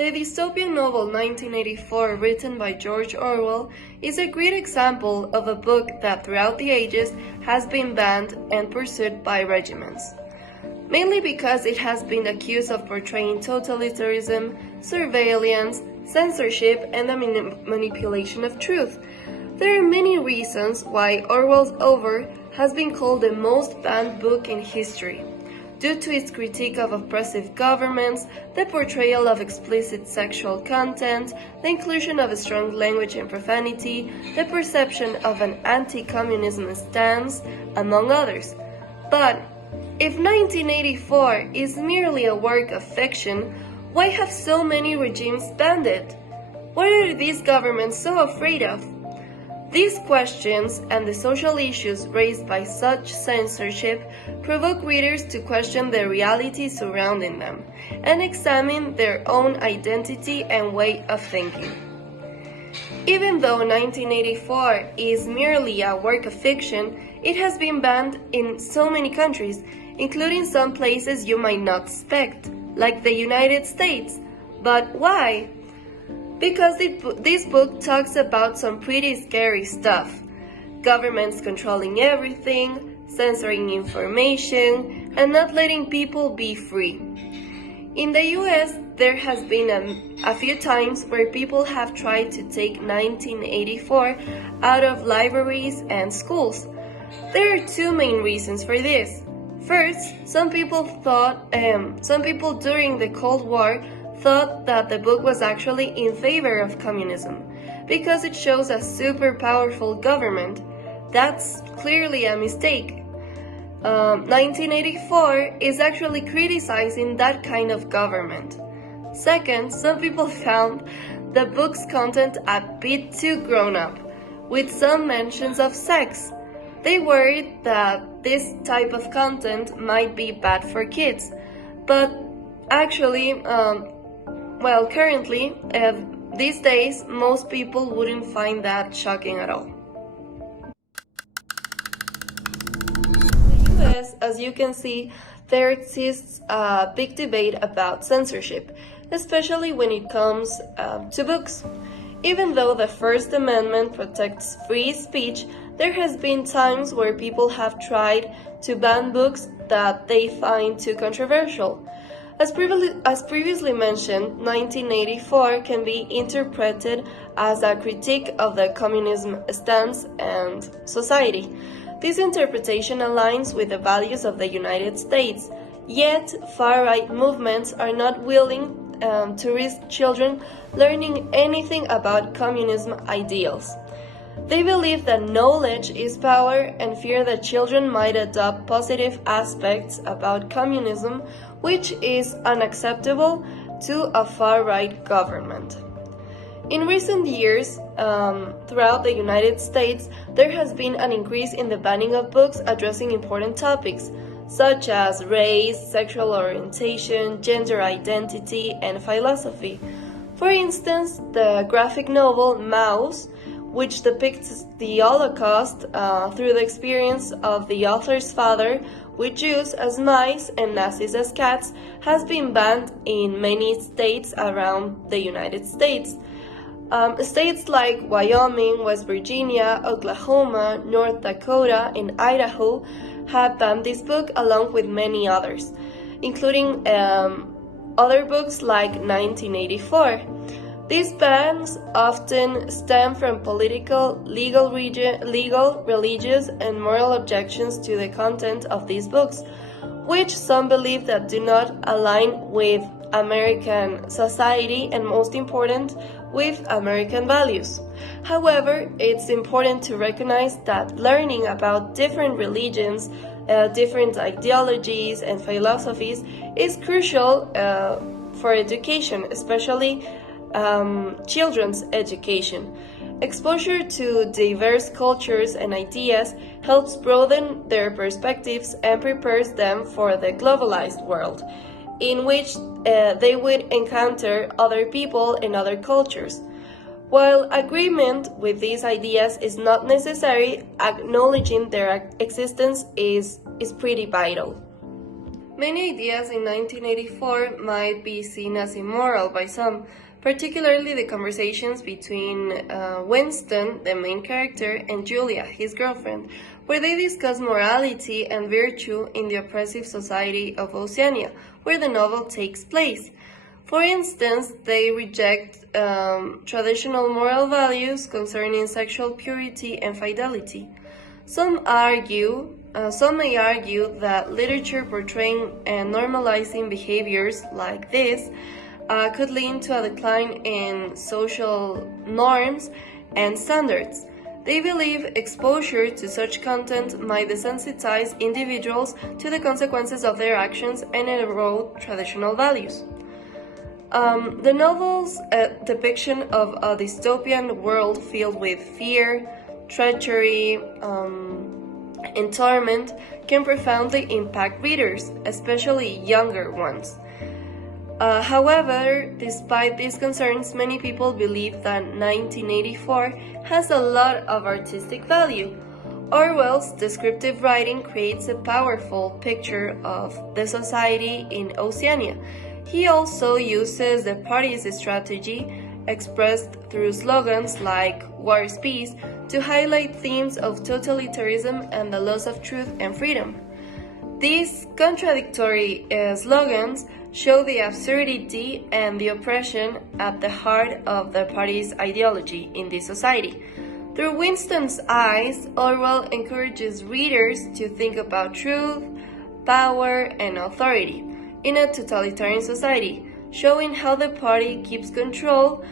The dystopian novel 1984, written by George Orwell, is a great example of a book that throughout the ages has been banned and pursued by regiments, mainly because it has been accused of portraying totalitarianism, surveillance, censorship, and the manipulation of truth. There are many reasons why Orwell's Over has been called the most banned book in history, due to its critique of oppressive governments, the portrayal of explicit sexual content, the inclusion of a strong language and profanity, the perception of an anti-communism stance, among others. But if 1984 is merely a work of fiction, why have so many regimes banned it? What are these governments so afraid of? These questions and the social issues raised by such censorship provoke readers to question the reality surrounding them and examine their own identity and way of thinking. Even though 1984 is merely a work of fiction, it has been banned in so many countries, including some places you might not expect, like the United States. But why? Because this book talks about some pretty scary stuff. Governments controlling everything, censoring information, and not letting people be free. In the US, there has been a few times where people have tried to take 1984 out of libraries and schools. There are two main reasons for this. First, some people during the Cold War thought that the book was actually in favor of communism, because it shows a super powerful government. That's clearly a mistake. 1984 is actually criticizing that kind of government. Second, some people found the book's content a bit too grown up, with some mentions of sex. They worried that this type of content might be bad for kids, but actually, currently, these days, most people wouldn't find that shocking at all. In the US, as you can see, there exists a big debate about censorship, especially when it comes to books. Even though the First Amendment protects free speech, there has been times where people have tried to ban books that they find too controversial. As previously mentioned, 1984 can be interpreted as a critique of the communism stance and society. This interpretation aligns with the values of the United States, yet far-right movements are not willing to risk children learning anything about communism ideals. They believe that knowledge is power and fear that children might adopt positive aspects about communism, which is unacceptable to a far-right government. In recent years, throughout the United States, there has been an increase in the banning of books addressing important topics, such as race, sexual orientation, gender identity, and philosophy. For instance, the graphic novel Mouse, which depicts the Holocaust through the experience of the author's father, with Jews as mice and Nazis as cats, has been banned in many states around the United States. States like Wyoming, West Virginia, Oklahoma, North Dakota, and Idaho have banned this book along with many others, including other books like 1984. These bans often stem from political, legal, religious, and moral objections to the content of these books, which some believe that do not align with American society and, most important, with American values. However, it's important to recognize that learning about different religions, different ideologies, and philosophies is crucial for education, especially children's education. Exposure to diverse cultures and ideas helps broaden their perspectives and prepares them for the globalized world, in which they would encounter other people and other cultures. While agreement with these ideas is not necessary, acknowledging their existence is pretty vital. Many ideas in 1984 might be seen as immoral by some, particularly the conversations between Winston, the main character, and Julia, his girlfriend, where they discuss morality and virtue in the oppressive society of Oceania, where the novel takes place. For instance, they reject traditional moral values concerning sexual purity and fidelity. Some may argue that literature portraying and normalizing behaviors like this could lead to a decline in social norms and standards. They believe exposure to such content might desensitize individuals to the consequences of their actions and erode traditional values. The novel's depiction of a dystopian world filled with fear, treachery, and torment can profoundly impact readers, especially younger ones. However, despite these concerns, many people believe that 1984 has a lot of artistic value. Orwell's descriptive writing creates a powerful picture of the society in Oceania. He also uses the party's strategy, expressed through slogans like "War is Peace," to highlight themes of totalitarianism and the loss of truth and freedom. These contradictory slogans show the absurdity and the oppression at the heart of the party's ideology in this society. Through Winston's eyes, Orwell encourages readers to think about truth, power, and authority in a totalitarian society, showing how the party keeps control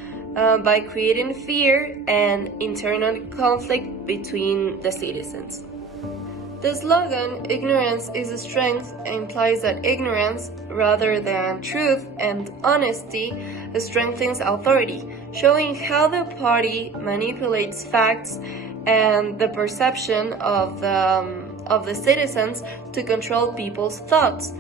by creating fear and internal conflict between the citizens. The slogan, "Ignorance is a strength," implies that ignorance, rather than truth and honesty, strengthens authority, showing how the party manipulates facts and the perception of the citizens to control people's thoughts.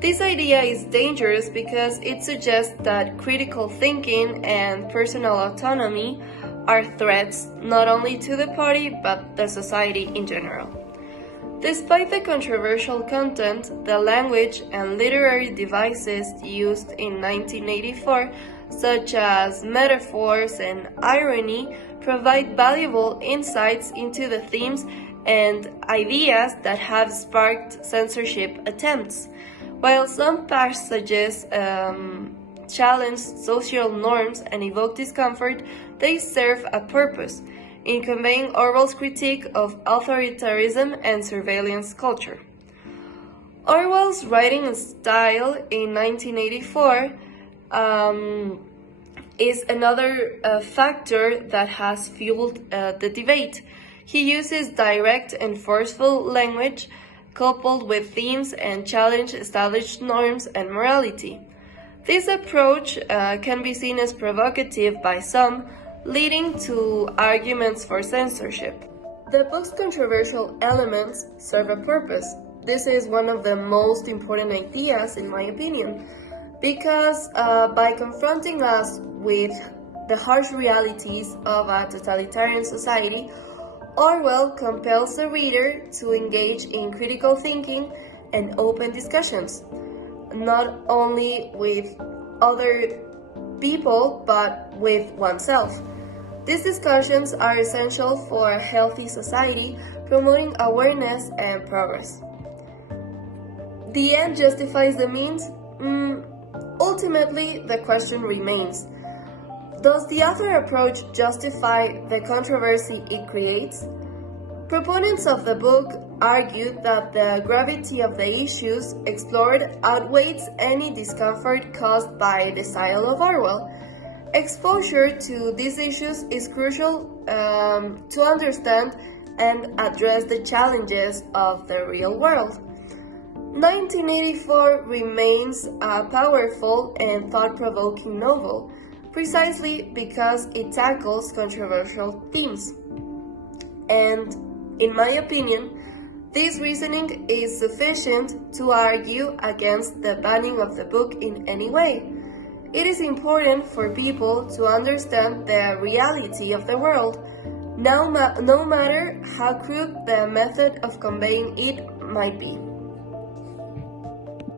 This idea is dangerous because it suggests that critical thinking and personal autonomy are threats not only to the party but the society in general. Despite the controversial content, the language and literary devices used in 1984, such as metaphors and irony, provide valuable insights into the themes and ideas that have sparked censorship attempts. While some passages challenge social norms and evoke discomfort, they serve a purpose in conveying Orwell's critique of authoritarianism and surveillance culture. Orwell's writing style in 1984 is another factor that has fueled the debate. He uses direct and forceful language coupled with themes and challenge established norms and morality. This approach can be seen as provocative by some, leading to arguments for censorship. The book's controversial elements serve a purpose. This is one of the most important ideas, in my opinion, because by confronting us with the harsh realities of a totalitarian society, Orwell compels the reader to engage in critical thinking and open discussions, not only with other people but with oneself. These discussions are essential for a healthy society, promoting awareness and progress. The end justifies the means? Ultimately, the question remains: does the author approach justify the controversy it creates? Proponents of the book argued that the gravity of the issues explored outweighs any discomfort caused by the style of Orwell. Exposure to these issues is crucial to understand and address the challenges of the real world. 1984 remains a powerful and thought-provoking novel, precisely because it tackles controversial themes. And, in my opinion, this reasoning is sufficient to argue against the banning of the book in any way. It is important for people to understand the reality of the world, no matter how crude the method of conveying it might be.